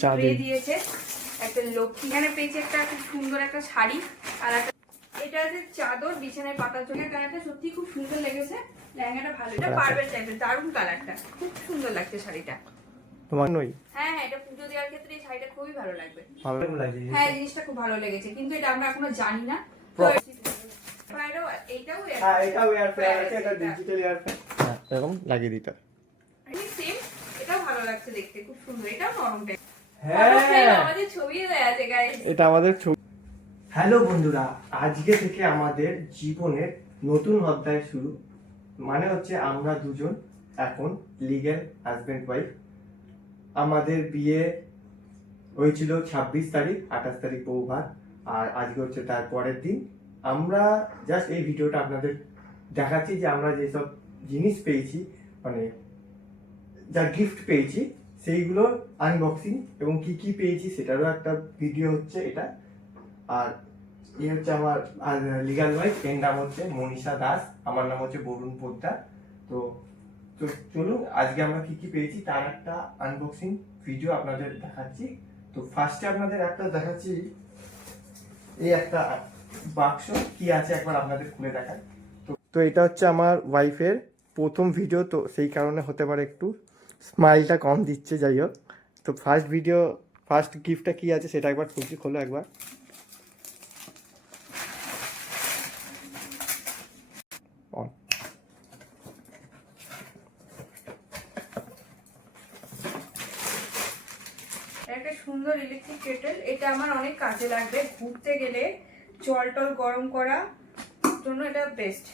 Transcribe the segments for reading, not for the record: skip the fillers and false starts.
Spray দিয়েছে, একটা লক্ষ্মী এখানে পেয়েছে, একটা খুব সুন্দর একটা শাড়ি, আর একটা এটা আছে চাদর বিছানায় পাতার জন্য। কালারটা সত্যি খুব সুন্দর লেগেছে, লেহেঙ্গাটা ভালো, এটা পার্পল টাইপের, দারুণ কালারটা, খুব সুন্দর লাগছে শাড়িটা। তোমার নই? হ্যাঁ হ্যাঁ, এটা পুজো দেওয়ার ক্ষেত্রে এই শাড়িটা খুবই ভালো লাগবে। ভালো লাগছে? হ্যাঁ, জিনিসটা খুব ভালো লেগেছে, কিন্তু এটা আমরা এখনো জানি না। এইটাও হ্যাঁ, এটাও এয়ার ফ্রায়ার আছে, এটা ডিজিটাল এয়ার ফ্রায়ার। হ্যাঁ, এরকম লাগিয়ে দিতে। সেম, এটাও ভালো লাগছে দেখতে, খুব সুন্দর, এটাও নরম টাইপ। হ্যাঁ, আমাদের ছবি দেয়া আছে গাইস, এটা আমাদের ছবি। হ্যালো বন্ধুরা, আজকে থেকে আমাদের জীবনের নতুন অধ্যায় শুরু। মানে হচ্ছে আমরা দুজন এখন লিগ্যাল হাজবেন্ড ওয়াইফ। আমাদের বিয়ে হয়েছিল 26 তারিখ, 28 তারিখ বৌভাত, আর আজকে হচ্ছে তার পরের দিন। আমরা জাস্ট এই ভিডিওটা আপনাদের দেখাচ্ছি যে আমরা যেসব জিনিস পেয়েছি, মানে যা গিফট পেয়েছি সেইগুলোর আনবক্সিং এবং কি কি পেয়েছি সেটারও একটা ভিডিও হচ্ছে এটা। আর এই হচ্ছে আমার লিগ্যাল ওয়াইফ, এর নাম হচ্ছে মনীষা দাস, আমার নাম হচ্ছে বরুণ পোদ্দার। তো তো চলুন আজকে আমরা কি কি পেয়েছি তার একটা আনবক্সিং ভিডিও আপনাদের দেখাচ্ছি। তো ফার্স্টে আপনাদের একটা দেখাচ্ছি, এই একটা বাক্স, কি আছে একবার আপনাদের খুলে দেখাই। তো এটা হচ্ছে আমার ওয়াইফের প্রথম ভিডিও, তো সেই কারণে হতে পারে একটু স্মাইলটা কম দিচ্ছে। যাই হোক, তো ফার্স্ট গিফটটা কি আছে সেটা একবার খুলছি, খোলো একবার। একটা সুন্দর ইলেকট্রিক কেটেল, এটা আমার অনেক কাজে লাগবে, ঘুরতে গেলে জল টল গরম করার জন্য এটা বেস্ট।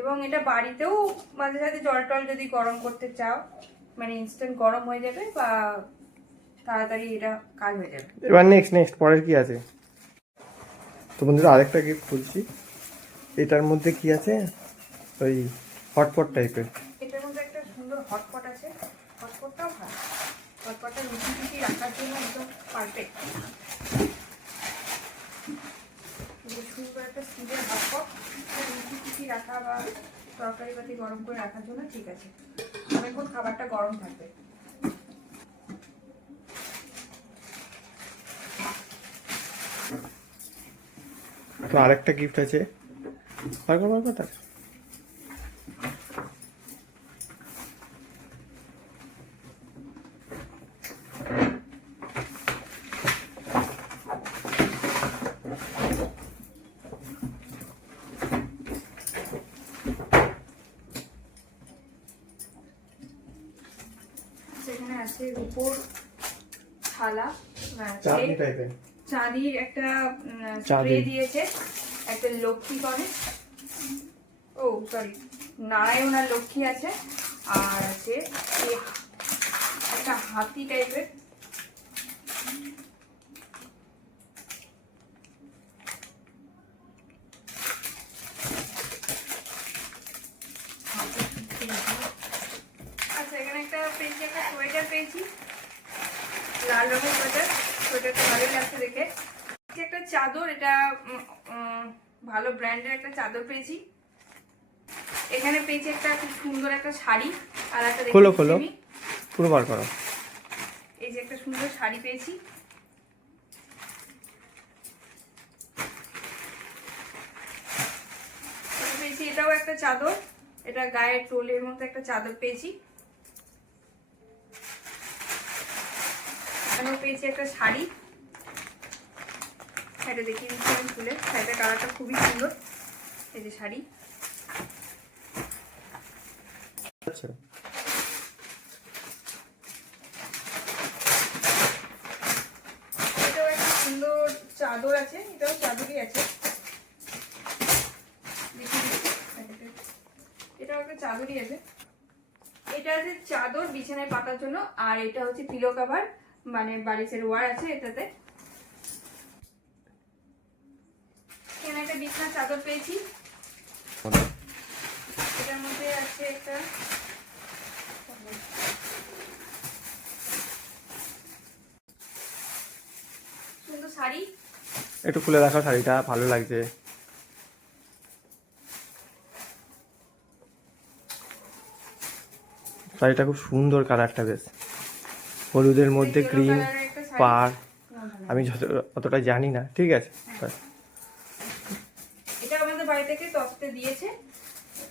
এবং এটা বাড়িতেও মাঝে সাঝে জল টল যদি গরম করতে চাও, মানে ইনস্ট্যান্ট গরম হয়ে যাবে বা তাড়াতাড়ি এটা কাজ হয়ে যাবে। এবার নেক্সট পরের কি আছে? তো বন্ধুরা আরেকটা গিফট খুলছি, এটার মধ্যে কি আছে, ওই হটপট টাইপের। এটার মধ্যে একটা সুন্দর হটপট আছে, হটপটটাও ভালো, হটপটটা রুটি টুটি রাখার জন্য একদম পারফেক্ট। সুন্দর একটা স্টিলের হটপট, রুটি টুটি রাখা বা তরকারি পাতি গরম করে রাখার জন্য ঠিক আছে, অনেকক্ষণ খাবারটা গরম থাকবে। তো আরেকটা গিফট আছে, তার সেখানে আছে রূপোর থালা, চাঁদি টাইপের, চাঁদির একটা স্প্রে দিয়েছে, একটা লক্ষ্মী গণেশ, ও সরি নারায়ণ আর লক্ষ্মী আছে, আর আছে একটা হাতি টাইপের, আচ্ছা এখানে একটা পেয়েছি, একটা সোয়েটার পেয়েছি, লাল রঙের সোয়েটারটা ভালোই লাগছে দেখে। একটা চাদর, এটা ভালো ব্র্যান্ডের একটা চাদর পেয়েছি। এখানে পেয়েছি একটা খুব সুন্দর একটা শাড়ি, আর একটা খোলো পুরো বার করো। এই যে একটা সুন্দর শাড়ি পেয়েছি, এটাও একটা চাদর, এটা গায়ের টোলের মতো একটা চাদর পেয়েছি। এখানেও পেয়েছি একটা শাড়ি, এটা দেখিয়ে দিচ্ছি আমি খুলে, শাড়িটার কালারটা খুবই সুন্দর, এই যে শাড়ি। আচ্ছা, এটাও একটা সুন্দর চাদর আছে, এটাও চাদরই আছে, এটাও একটা চাদরই আছে। এটা আছে চাদর বিছানায় পাতার জন্য, আর এটা হচ্ছে পিলো কভার, মানে বালিশের ওয়ার আছে এটাতে। এখানে একটা বিছানার চাদর পেয়েছি, এটার মধ্যে আছে একটা সুন্দর শাড়ি, একটু খুলে দেখো, শাড়িটা ভালো লাগছে। শাড়িটা খুব সুন্দর, কালারটা বেশ হলুদের মধ্যে গ্রিন। পার তোমার ভালো আমি অতটা জানি না, ঠিক আছে। এটা আমাদের বাড়ি থেকে তত্ত্বে দিয়েছে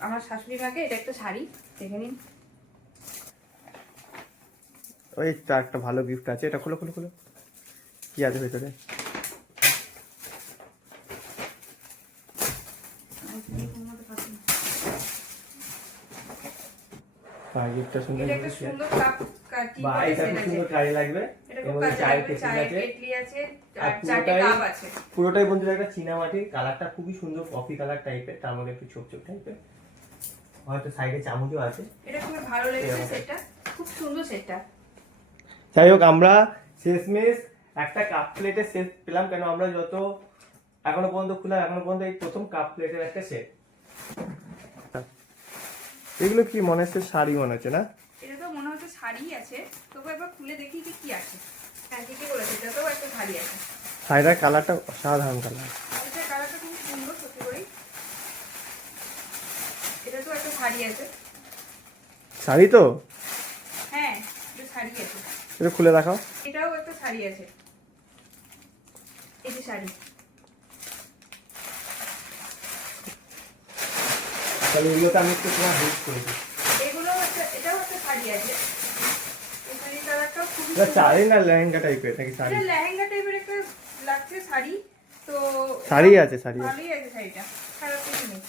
আমার শাশুড়ি মাকে। এটা একটা শাড়ি, দেখে নিন। ওই তো একটা ভালো গিফট আছে, এটা খোলো খোলো খোলো, কি আছে ভেতরে? গিফটটা সুন্দর, এটা একটা সুন্দর কাপ টি বা এটা খুব সুন্দর কাজে লাগবে। এটা এর খুব মধ্যে কাজে চায়ের লাগবে। কেটলি চায়ের আছে, কেটলি আছে, আর আর চারটে কাপ আছে। পুরোটাই বন্ধুরা একটা চীনামাটির, কালারটা খুবই সুন্দর, কফি কালার টাইপের, তার মধ্যে একটু ছোপ ছোপ টাইপের, হয়তো সাইডে চামচও আছে। এটা খুব ভালো লেগেছে সেটটা, খুব সুন্দর সেটটা। যাই হোক, আমরা শেষমেশ একটা কাপ প্লেটের সেট পেলাম। কেন আমরা যত এখনো পর্যন্ত খুললাম, এখনো পর্যন্ত এই প্রথম কাপ প্লেটের একটা সেট। এগুলো কি মনে হচ্ছে শাড়ি মনে হচ্ছে না? এটা তো মনে হচ্ছে শাড়ি আছে, তবু একবার খুলে দেখি যে কি আছে। হ্যাঁ ঠিকই বলেছে, এটাতেও একটা শাড়ি আছে। শাড়িটার কালারটা অসাধারণ কালার, এটা কালারটা খুব সুন্দর সত্যি করেই। এটা তো একটা শাড়ি আছে। শাড়ি তো, হ্যাঁ এটা শাড়ি আছে। এটা খুলে দেখাও। এটাও একটা শাড়ি আছে, এই যে শাড়ি। তাহলে এগুলোতে আমি একটু তোমার হেল্প করে দিই। এগুলো একটা, এটাও একটা শাড়ি আছে। এই শাড়ির কালারটাও খুবই এটা সুন্দর। শাড়ি না লেহেঙ্গা টাইপের নাকি? শাড়ি, এটা লেহেঙ্গা টাইপের একটা লাগছে শাড়ি তো। শাড়ি আছে, শাড়ি আছে। ভালোই আছে শাড়িটা, খারাপ কিছু নেই।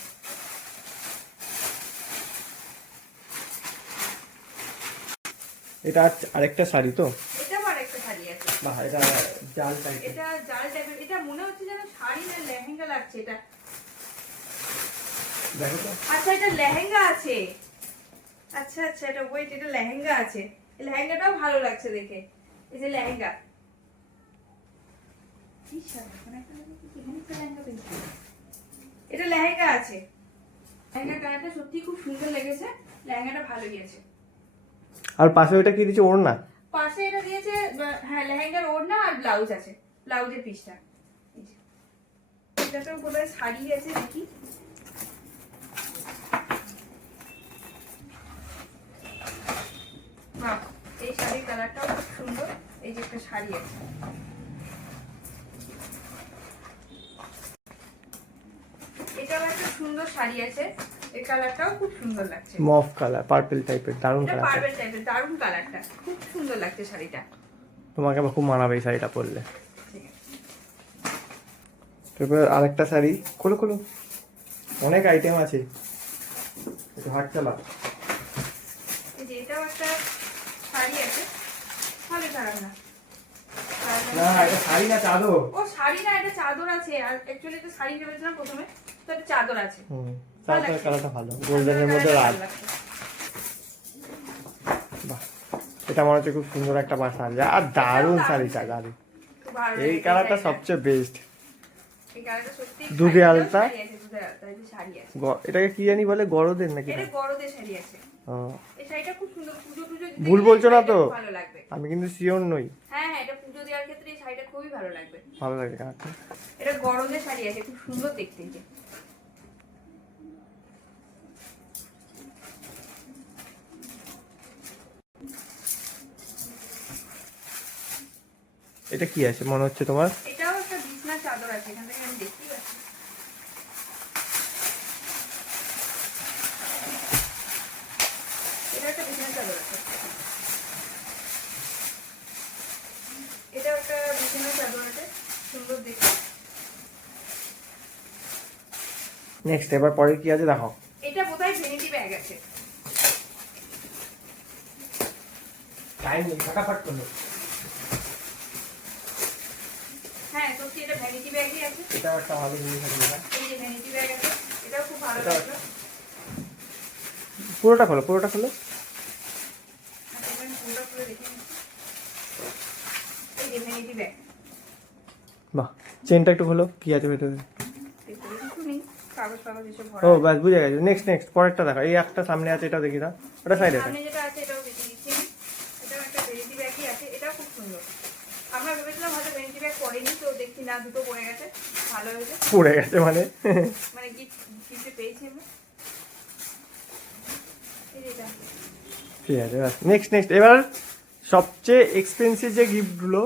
এটা আরেকটা শাড়ি তো, এটাও আরেকটা শাড়ি আছে। বাহ, এটা জাল টাইপের। এটা জাল টাইপের, এটা মনে হচ্ছে যেন শাড়ি না লেহেঙ্গা লাগছে এটা। দেখো তো, আচ্ছা এটা লেহেঙ্গা আছে। আচ্ছা আচ্ছা, এটা ওয়েট, এটা লেহেঙ্গা আছে। এই লেহেঙ্গাটাও ভালো লাগছে দেখে। এই যে লেহেঙ্গা, এটা লেহেঙ্গা আছে। লেহেঙ্গা কালারটা সত্যি খুব সুন্দর লেগেছে, লেহেঙ্গাটা ভালোই আছে। আর পাশে ওটা কি দিচ্ছে, ওড়না? পাশে এটা দিয়েছে, হ্যাঁ লেহেঙ্গার ওড়না আর ব্লাউজ আছে, ব্লাউজের পিসটা। এটাতেও বোধহয় শাড়ি আছে নাকি। বাহ, এই শাড়ির কালারটাও খুব সুন্দর। এই যে একটা শাড়ি আছে, এটাও একটা সুন্দর শাড়ি আছে। এই কালারটাও খুব সুন্দর লাগছে, মফ কালার, পার্পল টাইপের, দারুণ এটা কালার। পার্পল টাইপের, দারুণ কালারটা, খুব সুন্দর লাগছে শাড়িটা। তোমাকে আবার খুব মানাবে এই শাড়িটা পরলে। ঠিক আছে। তারপর আরেকটা শাড়ি, খোলো খোলো, অনেক আইটেম আছে, একটু হাট চালা। এই যে এটাও একটা শাড়ি আছে, ভালো খারাপ না। না এটা শাড়ি না, চাদর। ও শাড়ি না, এটা চাদর আছে। আর অ্যাকচুয়ালি এটা শাড়ি ভেবেছিলাম প্রথমে, তো এটা চাদর আছে। চাদরের কালারটা ভালো, গোল্ডেনের মধ্যে রাত। ভালো লাগছে। বাহ, এটা মনে হচ্ছে খুব সুন্দর একটা শাড়ি, আর দারুণ শাড়িটা, দারুণ। খুব ভালো এই লেগেছে কালারটা শাড়িটা। সবচেয়ে বেস্ট। এই কালারটা সত্যি দুধে শাড়িটাও আলতা। শাড়ি আছে, দুধে আলতা, এই যে শাড়ি আছে। এটাকে কি জানি বলে, গরদের নাকি? এটা বড়দের শাড়ি আছে। ও, এই শাড়িটা খুব সুন্দর, পুজো টুজো দিতে ভুল গেলে বলছো না শাড়িটা তো? খুব ভালো লাগবে। আমি কিন্তু শিওর নই। হ্যাঁ হ্যাঁ, এটা পুজো দেওয়ার ক্ষেত্রে এই শাড়িটা খুবই ভালো লাগবে। ভালো লাগে কালারটা। এটা গরদের শাড়ি আছে, খুব সুন্দর দেখতে। এই যে এটা কি আছে মনে হচ্ছে তোমার? এটাও একটা বিছনা চাদর আছে, এখান থেকে আমি দেখতেই পাচ্ছি। এটা একটা বিছনা চাদর আছে, এটাও একটা বিছনা চাদর আছে, সুন্দর দেখতে। নেক্সট, এবার পরে কি আছে দেখো। এটা বোধহয় ভ্যানিটি ব্যাগ আছে। টাইম নেই, ফটাফট করো। হ্যাঁ সত্যি এটা ভ্যানিটি ব্যাগই আছে। এটাও একটা ভালো জিনিস আছে। এই যে ভ্যানিটি ব্যাগ আছে, এটাও খুব ভালো এটা- লাগলো। পুরোটা খোলো, পুরোটা খোলো। আচ্ছা, এবার আমি পুরোটা খুলে দেখে নিচ্ছি। এই যে ভ্যানিটি ব্যাগ, বাহ, চেনটা একটু খোলো, কি আছে ভেতরে? ভেতরে কিছু নেই, কাগজ ফাগজ এসব ভরা ও আছে। ব্যাস, বুঝে গেছে। নেক্সট নেক্সট, পরেরটা দেখো। এই একটা সামনে আছে, এটাও দেখি দাও, ওটা সাইডে। সামনে যেটা আছে এটাও দেখে দিচ্ছি আমি। এটাও একটা ভ্যানিটি ব্যাগই আছে, এটাও খুব সুন্দর। আমরা ভেবেছিলাম হয়তো ভ্যানিটি ব্যাগ পরেনি, তো দেখছি না, দুটো পড়ে গেছে, ভালো হয়েছে। পড়ে গেছে মানে? মানে গিফটে পেয়েছি আমরা। এই যে এটা। ঠিক আছে, ব্যাস। নেক্সট নেক্সট, এবার সবচেয়ে এক্সপেন্সিভ যে গিফটগুলো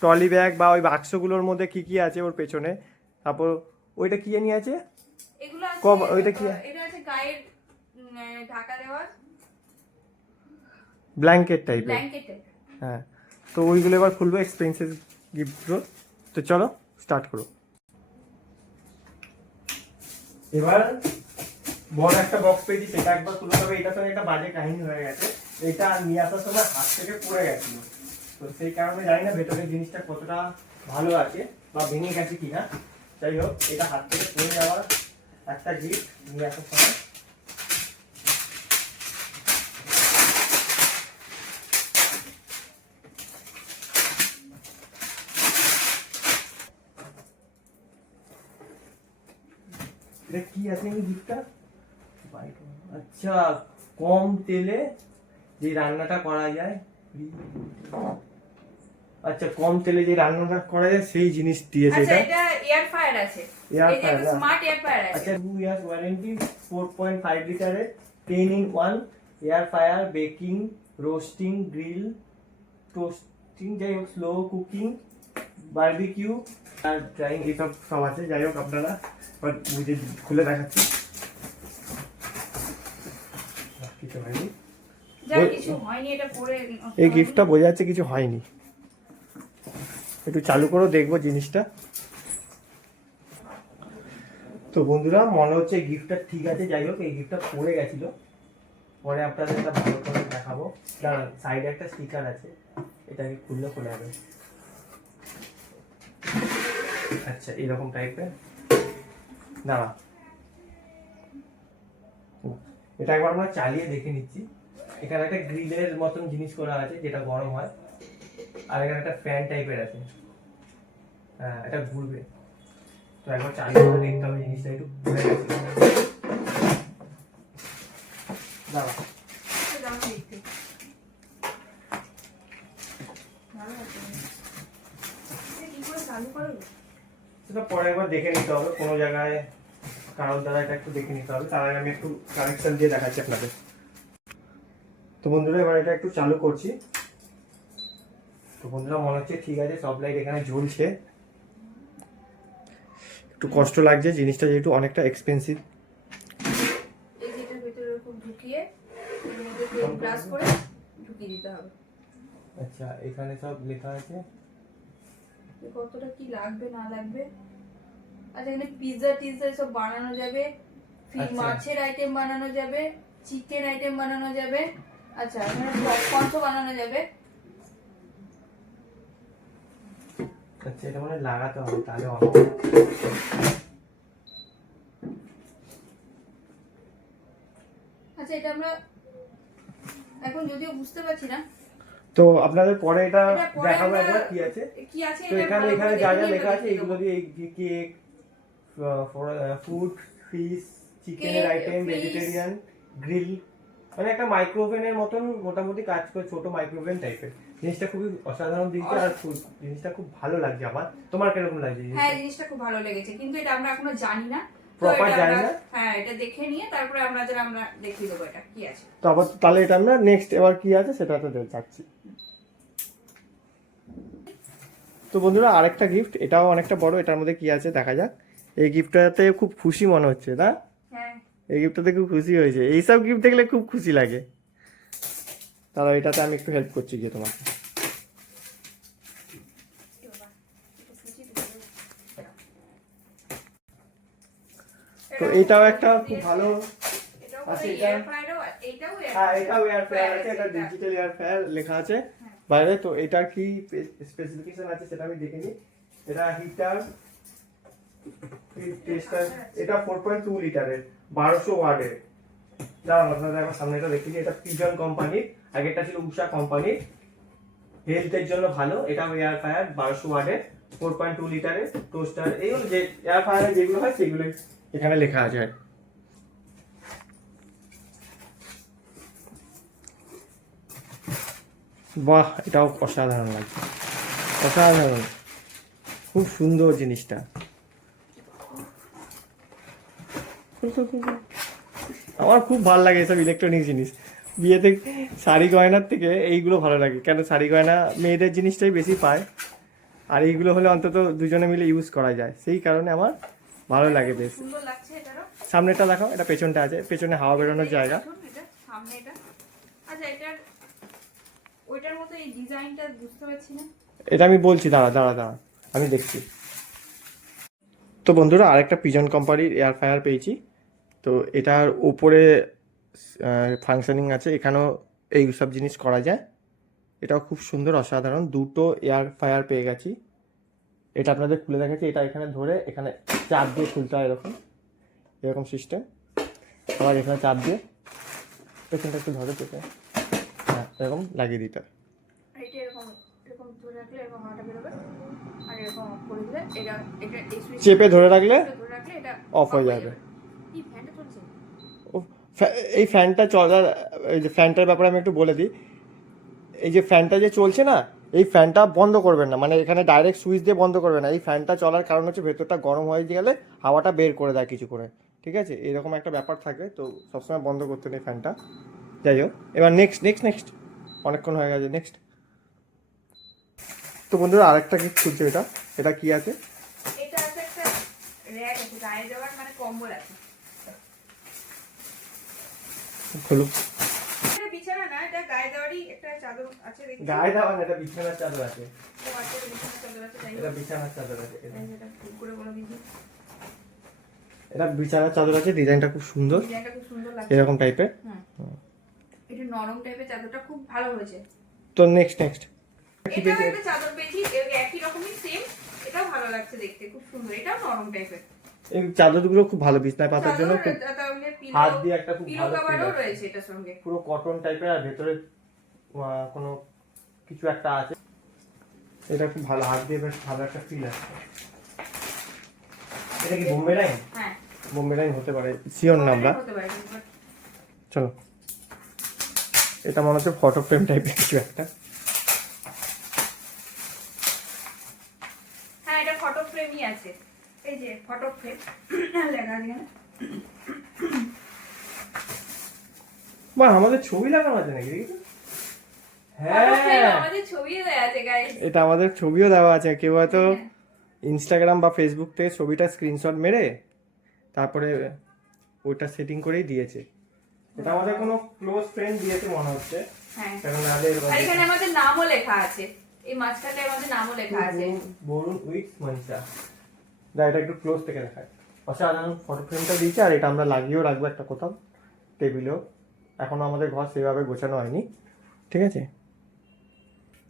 ট্রলি ব্যাগ বা ওই বাক্সগুলোর মধ্যে কি কি আছে ওর পেছনে। তারপর ওইটা কি জানি আছে, এগুলো আছে ওইটা কি? এটা আছে গায়ের ঢাকা দেওয়া ব্ল্যাঙ্কেট টাইপের। ব্ল্যাঙ্কেট। হ্যাঁ, তো ওইগুলো এবার খুলবো, এক্সপেন্সিভ গিফটগুলো। তো চলো স্টার্ট করো। এবার বড় একটা বক্স পেয়েছি, সেটা একবার খুলে তবে এটা তো একটা বাজে কাহিনী হয়ে গেছে। এটা নিয়ে আসার সময় হাত থেকে পড়ে গেছিল, তো সেই কারণে জানি না ভেতরের জিনিসটা কতটা ভালো আছে বা ভেঙে গেছে কিনা। যাই হোক, এটা হাত থেকে পড়ে যাওয়ার একটা গিফট নিয়ে আসার সময়। এটা কি আছে এই গিফটটা? আচ্ছা, কম তেলে যে রান্নাটা করা যায়, আচ্ছা কম তেলে যে রান্নাটা করা যায় সেই জিনিস দিয়েছে। আচ্ছা, এটা এটা এয়ার ফায়ার আছে, এয়ার এই যে ফায়ার, স্মার্ট এয়ার ফায়ার আছে। আচ্ছা 2 ইয়ার্স ওয়ারেন্টি, 4.5 লিটারের, 10 in 1 air fryer, baking, roasting, grill, toasting, যাই হোক স্লো কুকিং, বারবিকিউ আর ড্রাইং, এইসব সব আছে। যাই হোক আপনারা বুঝে খুলে দেখাচ্ছি। কিছু হয়নি, যা কিছু হয়নি, এটা পরে এই গিফটটা বোঝা যাচ্ছে কিছু হয়নি। একটু চালু করো, দেখবো জিনিসটা। তো বন্ধুরা মনে হচ্ছে গিফটটা ঠিক আছে। যাই হোক, এই গিফটটা পড়ে গেছিল, পরে আপনাদের এটা ভালো করে দেখাবো। দাঁড়ান, সাইডে একটা স্টিকার আছে, এটাকে খুললে খোলা যাবে। আচ্ছা এরকম টাইপের, দাঁড়া এটা একবার আমরা চালিয়ে দেখে নিচ্ছি। এখানে একটা গ্রিলের মতন জিনিস করা আছে যেটা গরম হয়, আর এখানে একটা ফ্যান টাইপের আছে। হ্যাঁ, এটা ঘুরবে, তো একবার চালিয়ে করে দেখতে হবে জিনিসটা একটু ঘুরে গেছে। দাঁড়া, সেটা পরে একবার দেখে নিতে হবে, কোনো জায়গায় কারোর দ্বারা এটা একটু দেখে নিতে হবে। তার আগে আমি একটু কানেকশন দিয়ে দেখাচ্ছি আপনাদের। তো বন্ধুরা এবার এটা একটু চালু করছি। তো বন্ধুরা মনে হচ্ছে ঠিক আছে, সব লাইট এখানে জ্বলছে। একটু কষ্ট লাগছে, জিনিসটা যেহেতু অনেকটা এক্সপেন্সিভ। এই যেটার ভিতরে এরকম ঢুকিয়ে এর মধ্যে তেল ব্রাশ করে ঢুকিয়ে দিতে হবে। আচ্ছা, এখানে সব লেখা আছে কতটা কি লাগবে না লাগবে। আচ্ছা, এখানে পিৎজা টিজা সব বানানো যাবে, আচ্ছা। মাছের আইটেম বানানো যাবে, চিকেন আইটেম বানানো যাবে। আচ্ছা, এখানে পপকর্ন বানানো যাবে। আচ্ছা, এটা মানে লাগাতে হবে তাহলে আচ্ছা, এটা আমরা এখন যদিও বুঝতে পারছি না, তো আপনাদের পরে এটা এটা পরে দেখাবো আমরা একবার কি আছে। কি আছে তো এটা এখানে ভালো করে যা যা দেখে লেখা আছে নিয়ে এগুলো দিয়ে কেক, ফুড, ফিশ, চিকেনের Cake, item, fish। Vegetarian, grill, মানে একটা মাইক্রোওভেনের মতন মোটামুটি কাজ করে, ছোট মাইক্রোওভেন টাইপের। জিনিসটা খুবই অসাধারণ দিচ্ছে, আর জিনিসটা খুব ভালো লাগছে আমার। তোমার কিরকম লাগছে জিনিসটা? হ্যাঁ, জিনিসটা খুব ভালো লেগেছে, কিন্তু এটা আমরা এখনো জানি না। তো Proper এটা জানি আমরা না? হ্যাঁ, এটা দেখে নিয়ে তারপরে আমরা দেখিয়ে দেবো এটা কি আছে। তো আবার তাহলে এটা আমরা নেক্সট এবার কি আছে সেটাতে যাচ্ছি। তো বন্ধুরা আরেকটা গিফট, এটাও অনেকটা বড়, এটার মধ্যে কি আছে দেখা যাক। এই গিফটটাতে খুব খুশি মনে হচ্ছে না? হ্যাঁ, এই গিফটটাতে খুব খুশি হয়েছে, এইসব গিফট দেখলে খুব খুশি লাগে। তাহলে এটাতে আমি একটু হেল্প করছি গিয়ে তোমাকে। তো এটাও একটা খুব ভালো আছে। এটা হ্যাঁ, এটাও এয়ার ফ্রায়ার আছে, এটা ডিজিটাল এয়ার ফ্রায়ার লেখা আছে বাইরে। তো এটা কি স্পেসিফিকেশন আছে সেটা আমি দেখে নিই। এটা হিটার টেস্টার, এটা 4.2 লিটারের, 1200 ওয়াটের। দাঁড়ান আপনাদের আমার সামনে এটা দেখি। এটা পিজন কোম্পানির, আগেরটা ছিল উষা কোম্পানির, হেলথের জন্য ভালো। এটা এয়ার ফ্রায়ার 1200 ওয়াটের, 4.2 লিটারের টোস্টার। এইগুলো যে এয়ার ফ্রায়ারে যেগুলো হয় সেগুলো এখানে লেখা আছে। বাহ, এটাও অসাধারণ লাগছে, অসাধারণ, খুব সুন্দর জিনিসটা। আমার খুব ভালো লাগে এসব ইলেকট্রনিক জিনিস। বিয়েতে শাড়ি গয়নার থেকে এইগুলো ভালো লাগে, কেন শাড়ি গয়না মেয়েদের জিনিসটাই বেশি পায়। আর এইগুলো হলে অন্তত দুজনে মিলে ইউজ করা যায়, সেই কারণে আমার ভালো লাগে বেশ। সুন্দর লাগছে এটারও। সামনেটা দেখাও, এটা পেছনটা আছে, পেছনে হাওয়া বেরোনোর জায়গা। এটা সামনে এটা। আচ্ছা এটার ওইটার মতো এই ডিজাইনটা বুঝতে পারছি না। এটা আমি বলছি, দাঁড়া আমি দেখছি। তো বন্ধুরা আরেকটা পিজন কোম্পানির এয়ার ফ্রায়ার পেয়েছি। তো এটার উপরে ফাংশনিং আছে, এখানেও এই সব জিনিস করা যায়। এটাও খুব সুন্দর, অসাধারণ। দুটো এয়ার ফ্রায়ার পেয়ে গেছি। এটা আপনাদের খুলে দেখাচ্ছি। এটা এখানে ধরে এখানে চাপ দিয়ে খুলতে হয়, এরকম সিস্টেম। আবার এখানে চাপ দিয়ে পেছনটা একটু ধরে পেতে, হ্যাঁ এরকম লাগিয়ে দিতে হয়। এটা এরকম এরকম ধরে রাখলে এরকম হাওয়াটা বেরোবে, আর এরকম অফ করে দিলে এটা এই সুইচ চেপে ধরে রাখলে এটা অফ হয়ে যাবে। কি ফ্যানটা চলছে? এই ফ্যানটা চলার, এই যে ফ্যানটার ব্যাপারে আমি একটু বলে দিই। এই যে ফ্যানটা যে চলছে না, এই ফ্যানটা বন্ধ করবেন না, মানে এখানে ডাইরেক্ট সুইচ দিয়ে বন্ধ করবেন না। এই ফ্যানটা চলার কারণ হচ্ছে ভেতরটা গরম হয়ে গেলে হাওয়াটা বের করে দেয় কিছু করে, ঠিক আছে? এরকম একটা ব্যাপার থাকে, তো সবসময় বন্ধ করতে নেই ফ্যানটা। যাই হোক, এবার নেক্সট অনেকক্ষণ হয়ে গেছে, নেক্সট। তো বন্ধুরা আরেকটা গিফট খুলছে। এটা কি আছে? এটা আছে একটা র‍্যাক আছে, গায়ে দেওয়ার মানে কম্বল আছে। খুলুক। এটা বিছানা না, এটা গায়ে দেওয়ারই একটা চাদর আছে দেখি। গায়ে দেওয়া না, এটা বিছানার চাদর আছে। ও আচ্ছা, এটা বিছানার চাদর আছে, তাই এটা বিছানার চাদর আছে। এটা ঠিক করে বলে দিই। এটা বিছানার চাদর আছে, ডিজাইনটা খুব সুন্দর, ডিজাইনটা খুব সুন্দর লাগছে, এরকম টাইপের। এটা নরম টাইপের চাদরটা খুব ভালো হয়েছে। তো নেক্সট এটাও একটা চাদর পেয়েছি, একই রকমই সেম। এটাও ভালো লাগছে দেখতে, খুব সুন্দর। এটাও নরম টাইপের। এই চাদরগুলো খুব ভালো বিছনায় পাতার জন্য, হাত দিয়ে একটা খুব পিলো ভালো কভারও রয়েছে এটার সঙ্গে। পুরো কটন টাইপের, আর ভেতরে কোনো কিছু একটা আছে। এটা খুব ভালো, হাত দিয়ে বেশ ভালো একটা ফিল আসছে। এটা কি বোম্বে লাইন? হ্যাঁ, বোম্বে লাইন হতে পারে, শিওর না আমরা। হতে পারে। চলো, এটা মনে হচ্ছে ফটো ফ্রেম টাইপের কিছু একটা। হ্যাঁ, এটা ফটো ফ্রেমই আছে। এই যে ফটো ফ্রেম লেখা আছে এখানে। বাহ, আমাদের ছবি লাগানো আছে নাকি? হ্যাঁ, আমাদের ছবিও দেয়া আছে গাইস। এটা আমাদের ছবিও দেওয়া আছে। কেউ হয়তো ইনস্টাগ্রাম বা ফেসবুক থেকে ছবিটা স্ক্রিনশট মেরে তারপরে ওইটা সেটিং করেই দিয়েছে। এটা আমাদের কোনো ক্লোজ ফ্রেন্ড দিয়েছে মনে হচ্ছে। হ্যাঁ, কারণ আর এখানে আমাদের নামও লেখা আছে। এই মাঝখানে আমাদের নামও লেখা আছে। বরুণ উইথ মনীষা। এটা একটু ক্লোজ থেকে দেখায়। অসাধারণ ফটো ফ্রেমটা দিয়েছে, আর এটা আমরা লাগিয়েও রাখবো একটা কোথাও টেবিলেও। এখনো আমাদের ঘর সেভাবে গোছানো হয়নি, ঠিক আছে?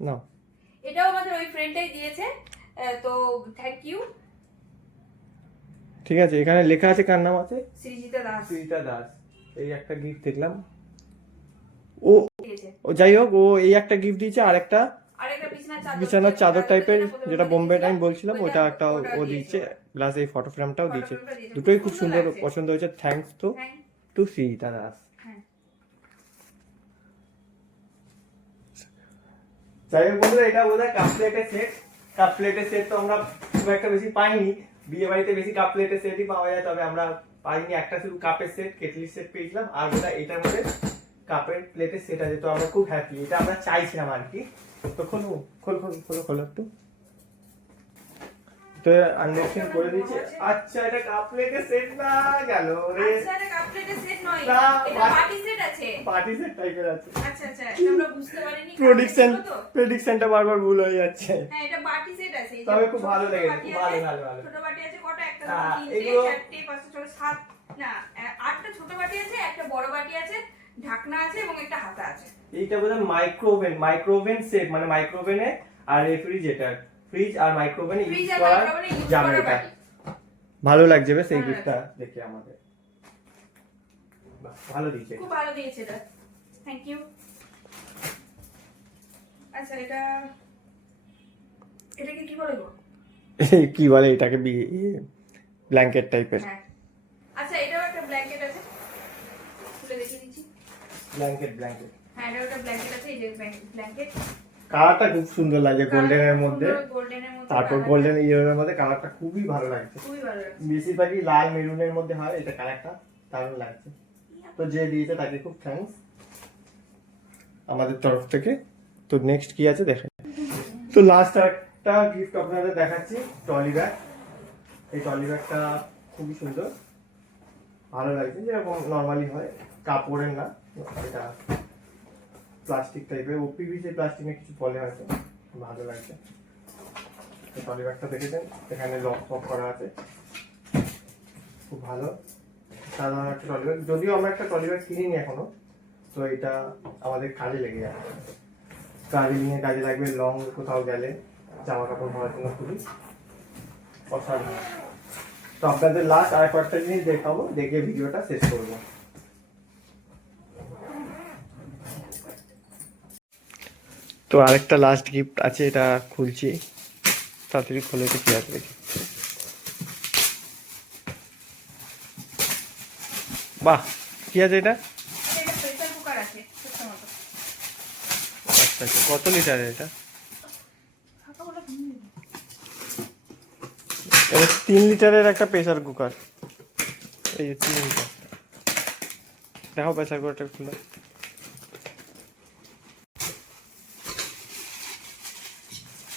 না, এটাও আমাদের ওই ফ্রেন্ডটাই দিয়েছে, তো থ্যাংক ইউ। ঠিক আছে, এখানে লেখা আছে, কার নাম আছে? সৃজিতা দাস। এই একটা গিফট দেখলাম। ও যাই হোক, ও এই একটা গিফট দিয়েছে, আর একটা বিছানার চাদর টাইপের, যেটা বোম্বে টাইম বলছিলাম, ওটা একটা ও দিয়েছে, প্লাস এই ফটো ফ্রেমটাও দিয়েছে। দুটোই খুব সুন্দর পছন্দ হয়েছে। Thanks to Srijita Das. যাই হোক বন্ধুরা, এটা বোধহয় কাপ প্লেটের সেট তো আমরা খুব একটা বেশি পাইনি। বিয়ে বাড়িতে বেশি কাপ প্লেটের সেটই পাওয়া যায়, তবে আমরা পাইনি। একটা শুধু কাপের সেট, কেটলির সেট পেয়েছিলাম, আর বোধহয় এটার মধ্যে কাপের প্লেটের সেট আছে। তো আমরা খুব হ্যাপি, এটা আমরা চাইছিলাম আর কি। তো খোলো একটু। তো আনবক্সিং করে দিয়েছি। আচ্ছা, এটা কাপ প্লেটের সেট না গেল রে। আচ্ছা, এটা কাপ প্লেটের সেট নয়, না, এটা পার্টি সেট আছে। পার্টি সেট টাইপের আছে। আচ্ছা, এটা আমরা বুঝতে পারিনি। প্রেডিকশনটা বারবার ভুল হয়ে যাচ্ছে। হ্যাঁ, এটা পার্টি সেট আছে। এই যে তবে খুব ভালো লেগেছে, বাটি খুব আছে, ভালো। ছোট বাটি আছে কটা? একটা, হ্যাঁ, তিনটে, এগুলো- চারটে, পাঁচটা, ছটা, সাত, না 8টা ছোট বাটি আছে, একটা বড় বাটি আছে, ঢাকনা আছে এবং একটা হাতা আছে। এইটা বোধহয় মাইক্রোওভেন সেট, মানে মাইক্রোওভেনে আর রেফ্রিজারেটর, ফ্রিজ আর মাইক্রোওভেনে ইউজ ফ্রিজ আর করা মাইক্রোওভেনে ইউজ যাবে। করা এটা বাটি। ভালো লাগছে বেশ এই ভালো গিফটটা দেখে আমাদের। বাহ, ভালো দিয়েছে। খুব ভালো দিয়েছে এটা, থ্যাংক ইউ। আচ্ছা, এটাকে কি বলে গো? কি বলে এটাকে? ব্ল্যাঙ্কেট টাইপের। হ্যাঁ, আচ্ছা, এটাও একটা ব্ল্যাঙ্কেট আছে, খুলে দেখিয়ে দিচ্ছি। ব্ল্যাঙ্কেট। হ্যাঁ, এটা একটা ব্ল্যাঙ্কেট আছে, এই যে ব্ল্যাঙ্কেট। কালারটা খুব সুন্দর লাগে, গোল্ডেনের মধ্যে। গোল্ডেনের মধ্যে, তারপর গোল্ডেন ইয়ের মধ্যে কালারটা খুবই ভালো লাগছে। খুবই ভালো লাগছে। বেশিরভাগই লাল মেরুনের মধ্যে হয়, এটা কালারটা দারুণ লাগছে। তো যে দিয়েছে তাকে খুব থ্যাঙ্কস আমাদের তরফ থেকে। তো নেক্সট কি আছে দেখে। তো লাস্ট আরেকটা গিফট আপনাদের দেখাচ্ছি, ট্রলি ব্যাগ। এই ট্রলি ব্যাগটা খুবই সুন্দর, ভালো লাগছে, যেরকম নর্মালি হয়, কাপড়ের না, এটা প্লাস্টিক টাইপের, ওপিভিসি প্লাস্টিক না কিছু বলে হয়তো, ভালো লাগছে। ট্রলি ব্যাগটা দেখেছেন, এখানে লক ফক করা আছে, খুব ভালো সাধারণ একটা ট্রলি ব্যাগ। যদিও আমরা একটা ট্রলি ব্যাগ কিনিনি এখনো, তো এটা আমাদের কাজে লেগে যাবে, ট্রাভেলিংয়ে কাজে লাগবে, লং কোথাও গেলে জামা কাপড় ভরার জন্য খুবই অসাধারণ। তো আপনাদের লাস্ট আর কয়েকটা জিনিস দেখাবো, দেখে ভিডিওটা শেষ করবো। তো আরেকটা লাস্ট গিফট আছে, এটা খুলছি, তাড়াতাড়ি খুলে তো কি আছে দেখি। বাহ, কি আছে এটা? এটা প্রেসার কুকার আছে ছোট্ট মতো। আচ্ছা আচ্ছা, কত লিটারের এটা? এটা 3 লিটারের একটা প্রেসার কুকার। এই যে 3 লিটার, দেখো প্রেসার কুকারটা খুলে।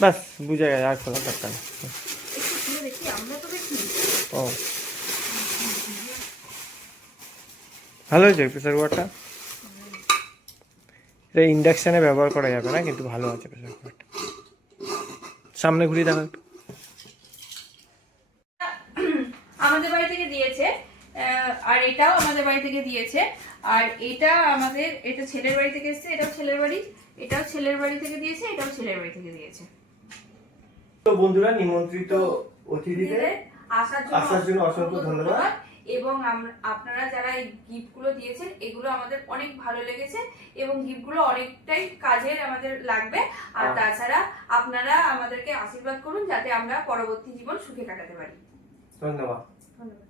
বাস বুঝে গেছে, আর খোলা দরকার নেই। একটু খুলে দেখি, আমরা তো দেখি। ও ভালো হয়েছে প্রেসার কুকারটা। এটা ইন্ডাকশানে ব্যবহার করা যাবে না, কিন্তু ভালো আছে প্রেসার কুকারটা। সামনে ঘুরিয়ে দেখো একটু। আমাদের বাড়ি থেকে দিয়েছে, আর এটাও আমাদের বাড়ি থেকে দিয়েছে, আর এটা আমাদের, এটা ছেলের বাড়ি থেকে এসেছে, এটাও ছেলের বাড়ি, এটাও ছেলের বাড়ি থেকে দিয়েছে, এটাও ছেলের বাড়ি থেকে দিয়েছে। তো বন্ধুরা, নিমন্ত্রিত অতিথিদের আসার জন্য অসংখ্য ধন্যবাদ। এবং আপনারা যারা এই গিফটগুলো দিয়েছেন, এগুলো আমাদের অনেক ভালো লেগেছে এবং গিফটগুলো অনেকটাই কাজের আমাদের লাগবে। আর তাছাড়া আপনারা আমাদেরকে আশীর্বাদ করুন যাতে আমরা পরবর্তী জীবন সুখে কাটাতে পারি। ধন্যবাদ। ধন্যবাদ।